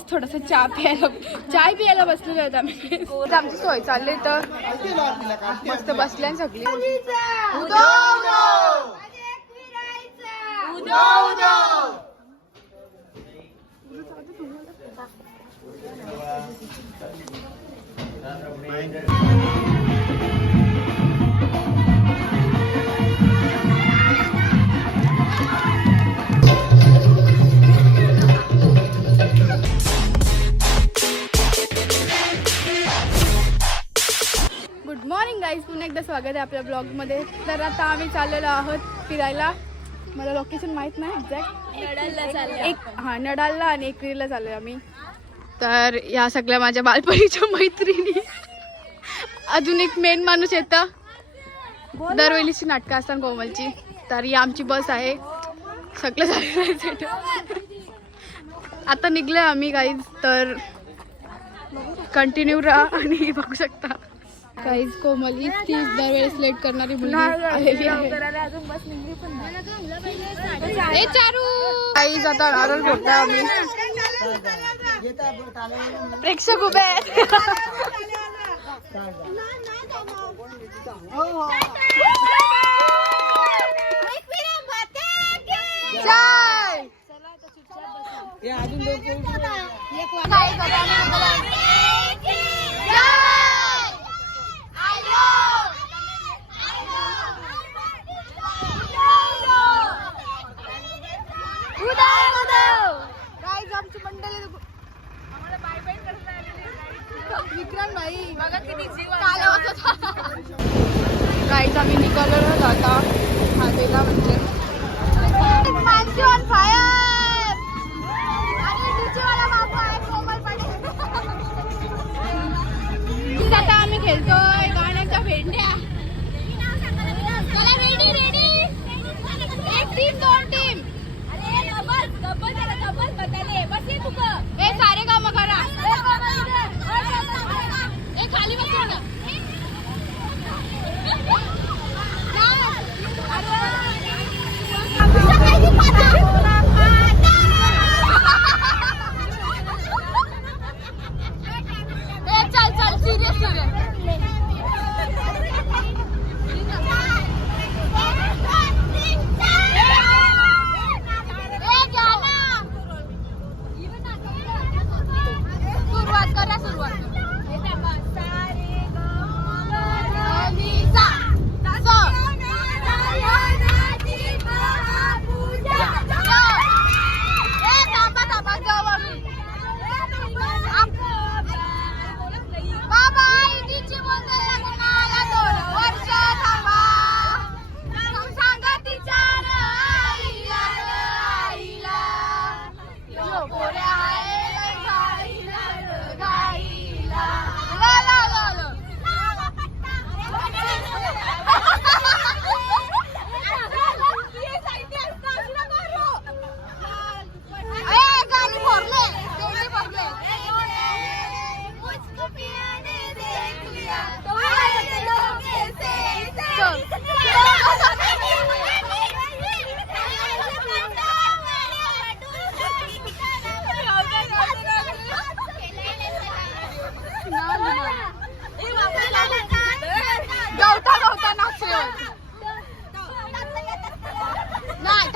गाईस थोडासा चहा प्यायला चाय प्यायला बसलेलो होतो आम्ही. आमची सोय चालली तर मस्त बसल्या सगळी गुड मॉर्निंग गाईज पुन्हा एकदा स्वागत आहे आपल्या ब्लॉगमध्ये. तर आता आम्ही चाललेलो आहोत फिरायला. मला लोकेशन माहीत नाही एक्झॅक्ट एक हां नडालला आणि एकरीला चाललोय आम्ही. तर या सगळ्या माझ्या बालपणीच्या मैत्रिणी. अजून एक मेन माणूस येतं. दरवेळीची नाटकं असतात कोमलची. तर ही आमची बस आहे. सगळं झालेलं आता निघलं आम्ही काहीच तर कंटिन्यू राहा आणि बघू शकता. काहीच कोमल ही तीच दरवेळेस लेट करणारी मुलगी आलेली आहे. ए चारू! काहीच आता नारळ फोडता आम्ही. प्रेक्षक उभे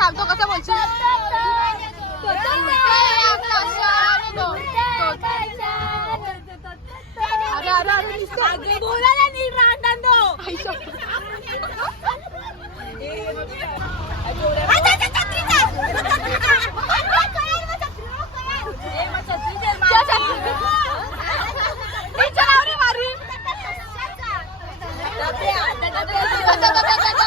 सांगतो कसं बोलशील Tata, tata, tata.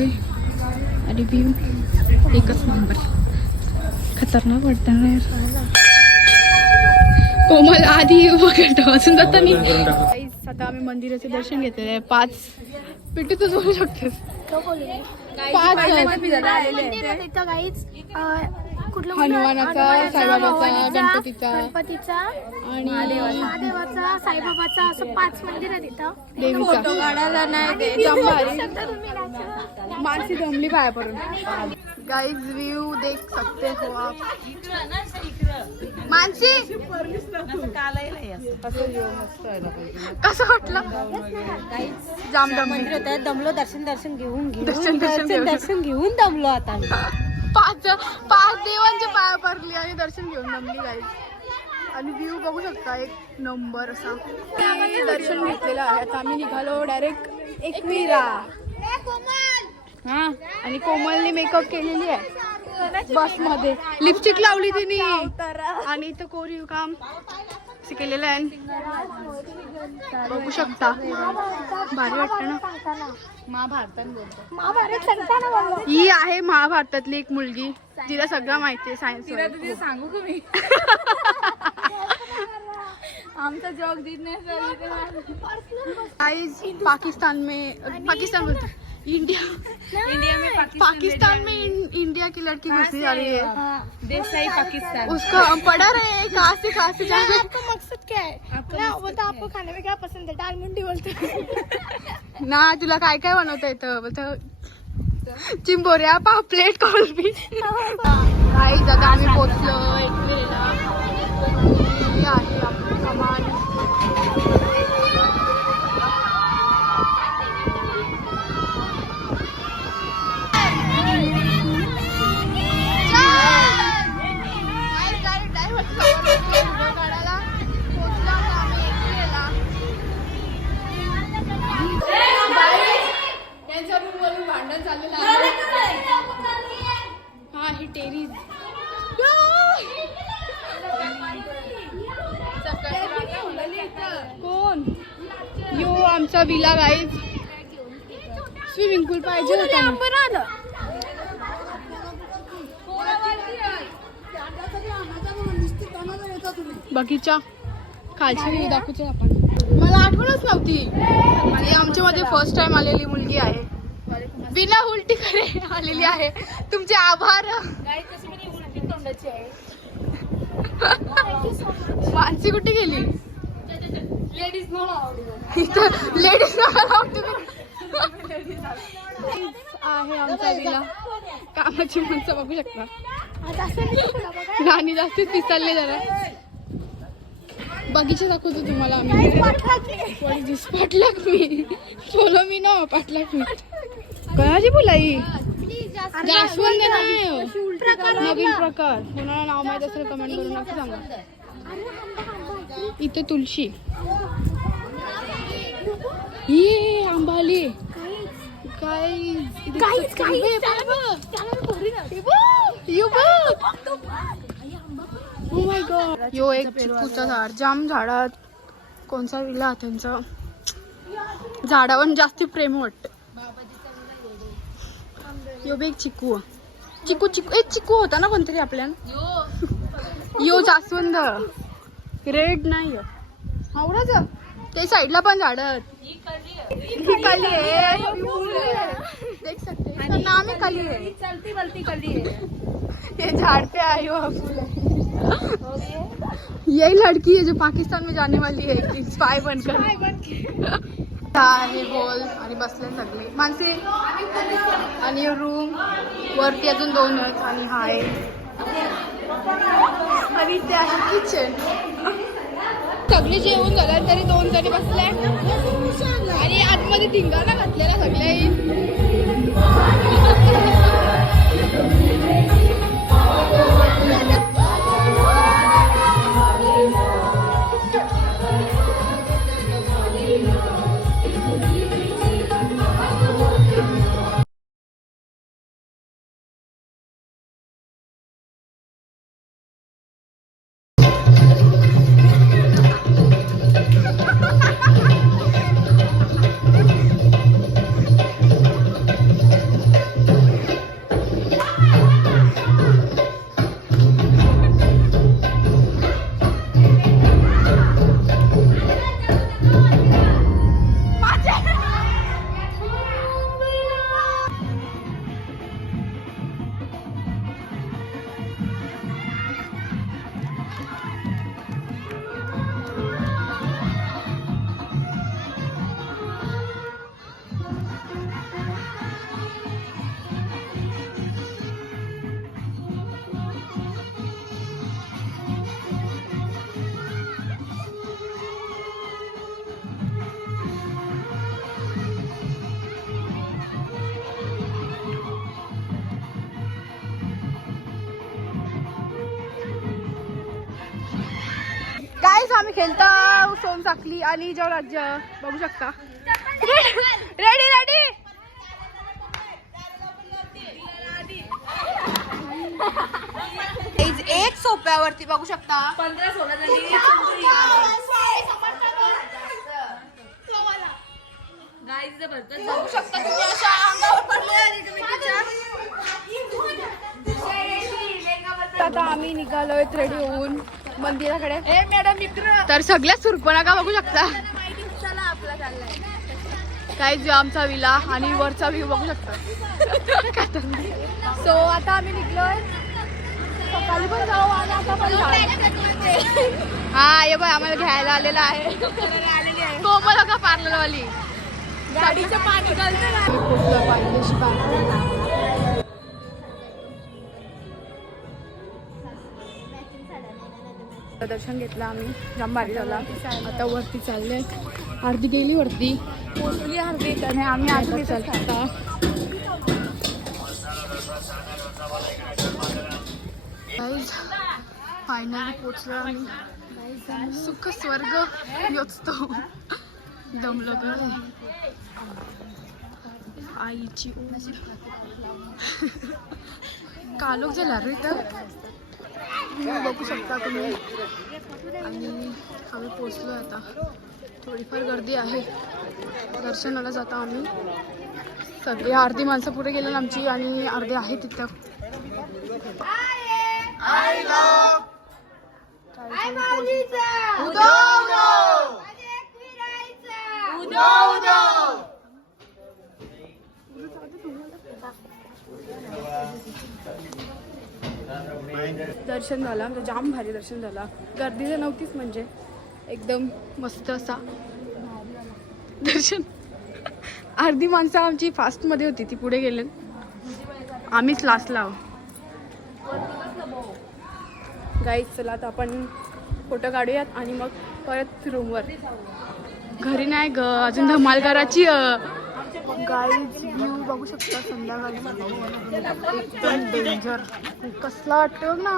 पोचलोय आणि व्ह्यू एकच नंबर खतरनाक वाटतं ना यार. कोमल आधी वगैरे वाजून जाता मी. आता आम्ही मंदिराचे दर्शन घेतलेले आहे. पाच पिटू तू बोलू शकतेस पाच कुठलं हनुमानाचा, साईबाबाचा, गणपतीचा. गणपतीचा आणि महादेवाचा साईबाबाचा असं पाच मंदिर आहे तिथं देवीचा. काढायला. मानसी दमली पाया पडून गाइस व्यू देख सकते हो आप. मानसी! कसं वाटलं? जाम दमली. मंदिर होतं दमलो दर्शन दर्शन घेऊन घेऊन दर्शन-. दर्शन घेऊन. दमलो आता आम्ही. पाच देवांचे पाया पडली आणि दर्शन घेऊन दमली गाईज आणि व्ह्यू बघू शकता एक नंबर असा. दर्शन घेतलेलं आहे. आता आम्ही निघालो डायरेक्ट एकविरा. हा? आणि कोमलने मेकअप केलेली आहे. बसमध्ये लिपस्टिक लावली तिने. आणि इथं कोरीव काम असं केलेलं आहे. बघू शकता. भारी वाटतं ना? महाभारत बाबा. ही आहे महाभारतातली एक मुलगी. तिला सगळं माहिती आहे सायन्स सांगू तुम्ही आमचा जॉब गाइस पाकिस्तान में पाकिस्तान बोलते. इंडिया इंडिया में पाकिस्तान में इन- इंडिया की लड़की घुसी जा रही है। देसाई पाकिस्तान। उसका हम पढ़ा रहे हैं कहाँ से कहाँ से जाने आपका मकसद क्या है? ना वो तो आपको खाने में क्या पसंद है? दाल मुंडी बोलते ना तुला काय काय बनवता येतं बोलतं चिंबोऱ्या पापलेट कोलबी काही जागा आम्ही पोचलो एकविरेला ही आहे आपली कमान त्यांच्या रूम वरून भांडण चाललेलं आहे हा ही टेरीज कोण यो आमचा विला गाईज स्विमिंग पूल पाहिजे होता ना. बगीचा खालची दाखवतो आपण. मला आठवणच नव्हती. ही आमच्यामध्ये फर्स्ट टाइम आलेली मुलगी आहे. बिना उलटी करे आलेली आहे. तुमचे आभार. मानसी कुठे गेली? लेडीज लेडीज आहे आमचा विला कामाची माणसं बघू शकता. राणी जास्तीच पिसालले जरा. बगीचा दाखवतो तुम्हाला आम्ही? पाटलाक मी. बोलो मी ना पाटलाक मी. कोणाची बोलाई. जास्वंद नाही. नवीन प्रकार. कोणाला नाव माहीत असेल कमेंट करून नक्की सांगा. इथे तुळशी ये आंबाली. काय काहीच काहीच. यू गॉड यो एक चिकूचा झाड. जाम झाडात कोणचा विला त्यांचा? झाडावर जास्ती प्रेम वाटत. यो बी एक चिकू. चिकू चिकू. एक चिकू होता ना कोणतरी आपल्या यो जास्वंद. रेड नाही आवडाच ते साईडला पण झाड ही काली है देख सकते. हैं नाम ही काली है चलती बलती कली है ये झाड़ पे हो आप यही लड़की है जो पाकिस्तान में जाने वाली है स्पाय बनकर। हा हे बोल? आणि बसले सगळे. माणसे आणि रूम वरती अजून दोन आहेत आणि हा आहे. आणि ते आहे किचन सगळे जेवण झालं तरी दोन जणी बसले. आणि आतमध्ये धिंगाणा घातलेला सगळे. आम्ही खेळता सोन साखली आणि जव राज्य बघू शकता. रेडी रेडी एक सोप्यावरती बघू शकता. पंधरा सोळा जणी गाईचं भरतं बघू शकता तुम्ही अशा अंगावर पडले आता आम्ही निघालोय रेडी होऊन मंदिराकडे. ए मॅडम मित्र तर सगळ्या सुरपणा बघू शकता? काय जो आमचा विला आणि वरचा व्ह्यू बघू शकता. सो आता आम्ही निघलोय. सकाळी पण जाऊ आणि आता पण जाऊ. हा ये बाय आम्हाला घ्यायला आलेला आहे. कोमल का पार्लर वाली गाडीचं पाणी पोचलो पाहिजे दर्शन घेतलं आम्ही जाम भारी झाला आता वरती चालले अर्धी गेली वरती. पोचली अर्धी आणि आम्ही अर्धी चालतो आता फायनली पोचलो आम्ही. सुख स्वर्ग योचतो दमलो ग. आईची. कालोख झाला रे तर बघू शकता तुम्ही. आणि आम्ही पोचलो आता. थोडीफार गर्दी आहे. दर्शनाला जाता आम्ही. सगळी अर्धी माणसं पुढे गेलेली आमची आणि अर्धे आहे तिथं दर्शन झालं आमचं जाम भारी दर्शन झालं. गर्दी तर नव्हतीच म्हणजे. एकदम मस्त असा. दर्शन. अर्धी माणसं आमची फास्टमध्ये होती ती पुढे गेले. आम्हीच लास्टला गाईज चला आता आपण फोटो काढूयात आणि मग परत रूमवर घरी नाही ग अजून धमाल करायची गाईज व्ह्यू बघू शकता संध्याकाळी. डेंजर कसला वाटतो ना.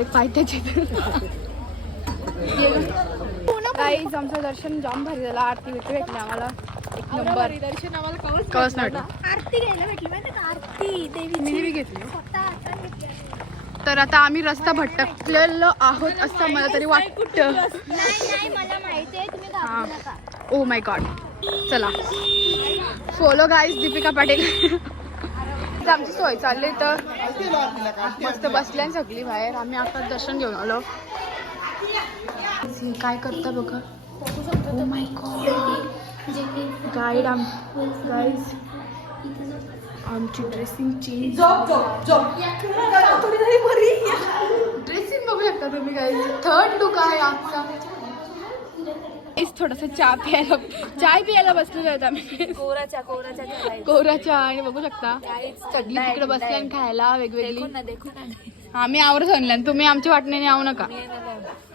डायरेक्ट पायथ्याचे काहीच आमचं दर्शन जाम भारी झालं. आरती बिरती भेटली आम्हाला. एक नंबर दर्शन आम्हाला कवच. आरती घ्यायला भेटली माहिती का? आरती देवी घेतली. तर आता आम्ही रस्ता भटकलेलो आहोत असं मला तरी वाटतं. नाही नाही मला माहिती आहे तुम्ही हा. घाबरू नका. ओ माय गॉड चला. फॉलो गाईज दीपिका पाटील आमची सोय चालली तर मस्त बसल्या सगळी बाहेर. आम्ही आता दर्शन घेऊन आलो. काय करता बघा? ओ माय गॉड गाईड आम गाईज आमची ड्रेसिंग चेंज ड्रेसिंग बघू शकता तुम्ही गाईज थर्ड लुक आहे आमचा. इस थोडासा चहा प्यायला चाय प्यायला बसलेलो आहेत आम्ही कोराच्या कोराच्या कोराच्या आणि बघू शकता। सगळी तिकडे बसल्या आणि खायला वेगवेगळी. ना देखो ना. आम्ही आवरच आणलं तुम्ही आमच्या वाटण्याने येऊ नका.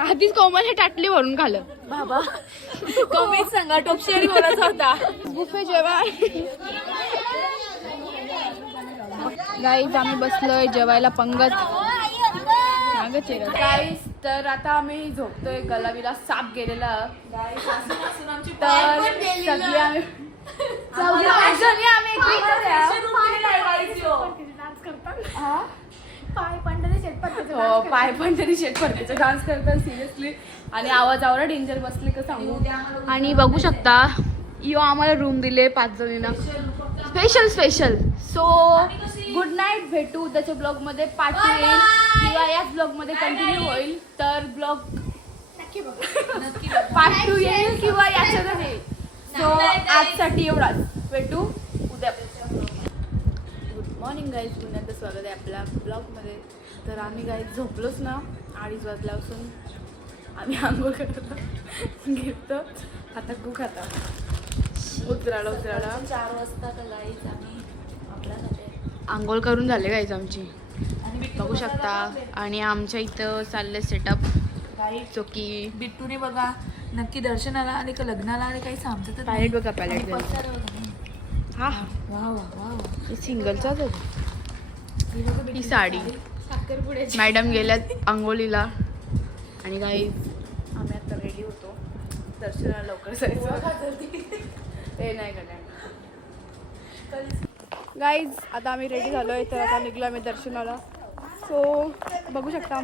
आधीच कोमल हे टाटली भरून खाल्लं बाबा कमीच सांगा टोपशेरी बोलायचा होता. बुफे जेवण गाईज आम्ही बसलोय जेवायला पंगत. गाईज तर आता आम्ही झोपतोय. गलावीला साप गेलेला. तर सगळी आम्ही एकत्र. हा? पाय पंढरी हो? पाय पण तरी शेट पडते डान्स करतात. सिरियसली आणि आवाजावर डेंजर बसले का सांगू? आणि बघू शकता यो आम्हाला रूम दिले पाच जणींना. Special special so good night भेटू उद्याच्या ब्लॉगमध्ये. पार्ट टू येईल. किंवा याच ब्लॉगमध्ये कंटिन्यू होईल. तर ब्लॉग पार्ट टू येईल किंवा याच्यातच येईल सो आजसाठी एवढाच. भेटू उद्या. गुड मॉर्निंग गाईज पुन्हा एकदा स्वागत आहे आपल्या ब्लॉगमध्ये तर आम्ही गाईज झोपलोच ना. अडीच वाजल्यापासून आम्ही आंघोळ करतो घेतो. आता खूप खाता उतराला उतराला चार वाजता तर गाईच आम्ही आंघोळ करून झाले गाईज आमची. आणि बघू शकता. आणि आमच्या इथं चाललंय सेटअप जो की बिट्टूने बघा नक्की दर्शनाला आले का लग्नाला आले काही समजत पॅलेट बघा पॅलेट हा. वा वा वा वा. सिंगलचाच ही बिट्टू. ही साडी. मॅडम गेल्यात आंघोळीला. आणि काही आम्ही आता रेडी होतो. दर्शनाला लवकर जायचं. ते नाही करणार गाईज आता आम्ही रेडी झालोय तर आता निघलो आम्ही दर्शनाला. सो बघू शकता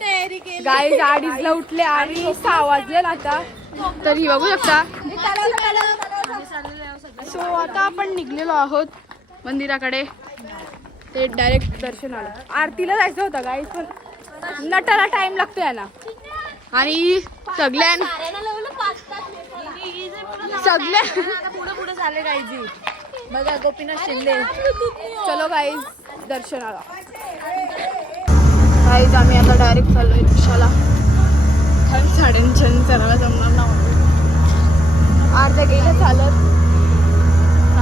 तयारी केली. गाईज अडीचला उठले आणि सहा वाजले आता. तर ही बघू शकता. सो आता आपण निघलेलो आहोत मंदिराकडे. ते डायरेक्ट दर्शनाला. आरतीला जायचं होतं गाईज पण नटाला टाइम लागतो याला आणि सगळ्यां सगळ्या पुढे गायजी झाले गाईजी. बघा गोपीनाथ शिंदे. चलो गाईज दर्शनाला. गाईज आम्ही आता डायरेक्ट चाललो आहे रिक्षाला कारण साड्यांच्या चढायला जमणार ना अर्ध्या गेलं चालत.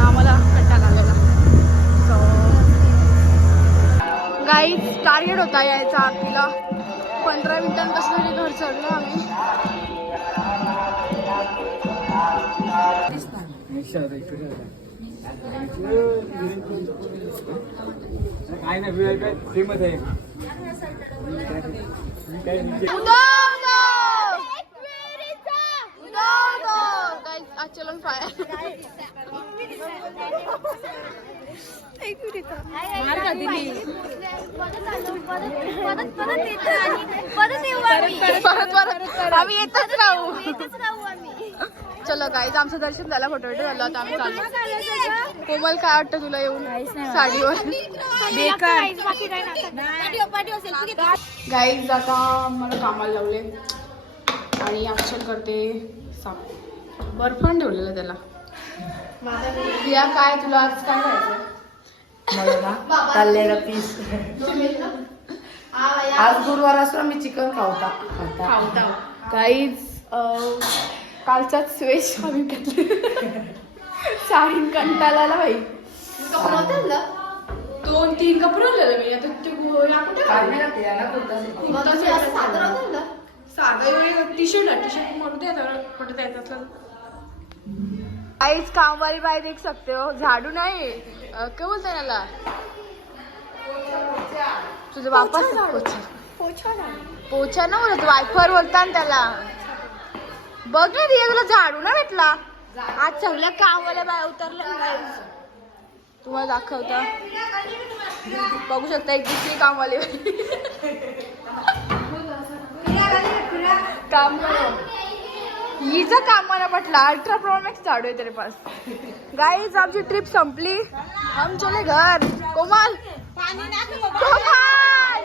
आम्हाला कंटाळा आलेला सो गाईज टार्गेट होता यायचा आरतीला पंधरा मिनिटांपासून तरी घर चढलो आम्ही. काय नाही वीआय काय फेमस आहे म्हणजे. परत परत आम्ही येतच राहू चलो गाईज आमचं दर्शन झालं फोटो झालं आता आम्ही चाललो. कोमल काय वाटतं तुला येऊन साडीवर? गाईज आता मला कामाला लावले. आणि अक्षर करते साप. बर्फ पण ठेवलेला त्याला. प्रिया काय तुला आज काय चाललेला पीस. आज गुरुवार असतो मी चिकन खावता खाता गाईज कालचाच स्वेश आम्ही घेतले साडीन कंटाळा आला बाई दोन तीन कपडे आणलेले मी. आता ते गोळ्या कुठे? साधं टी शर्ट टी शर्ट आईच कामवाली बाई देख सकते हो. झाडू नाही. काय बोलताय त्याला तुझं वापस पोछा पोछा. ना बोलत. वायफर बोलता ना त्याला. बघ ना दिया तुला झाडू ना भेटला आज सगळ्या कामवाल्या बाय guys. तुम्हाला दाखवता. बघू शकता एक दुसरी कामवाली काम हिचं काम मला म्हटलं अल्ट्रा प्रोमॅक्स झाडू आहे तेरे पास गाईज आमची ट्रिप संपली. हम चले घर. Komal. Komal.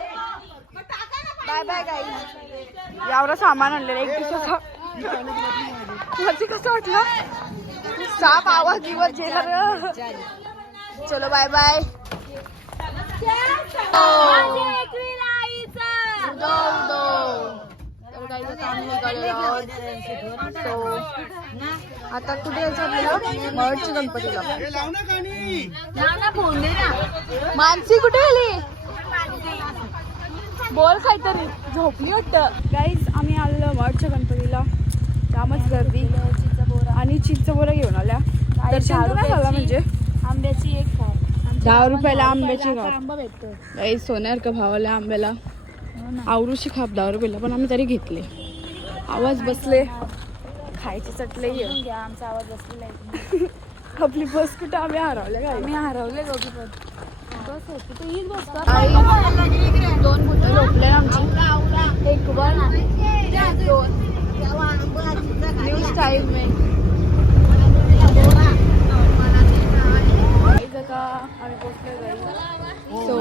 Bye bye guys यावर सामान आणलेलं एक दिवसाचा. वरती कसं वाटलं? साप आवाज दिवस जेला चलो बाय बाय तर काही आता कुठे यायचं गणपतीला. मानसी कुठे गेली बोल काहीतरी. झोपली वाटतं. गाईज आम्ही आलेलो मठच्या गणपतीला. जामच गर्दी. आणि चिंच बोरा घेऊन आल्या. दर्शन नाही झाला म्हणजे? आंब्याची एक दहा रुपयाला आंब्याची आंबा भेटतो सोन्यार का भावाला आंब्याला? आवरूची खाप दहा रुपयाला पण आम्ही तरी घेतले. आवाज बसले. खायचे चटले आमचा आवाज बसलेला आहे. आपली बस कुठं? आम्ही हरवल्या काय मी हरवले दोघी पण. बस होती तर हीच बस आई दोन बुटं झोपले आमची. एक वन दोन. न्यू स्टाईल में. आम्ही पोचलो सो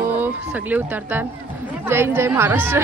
सगळे उतरतात जय हिंद, जय महाराष्ट्र.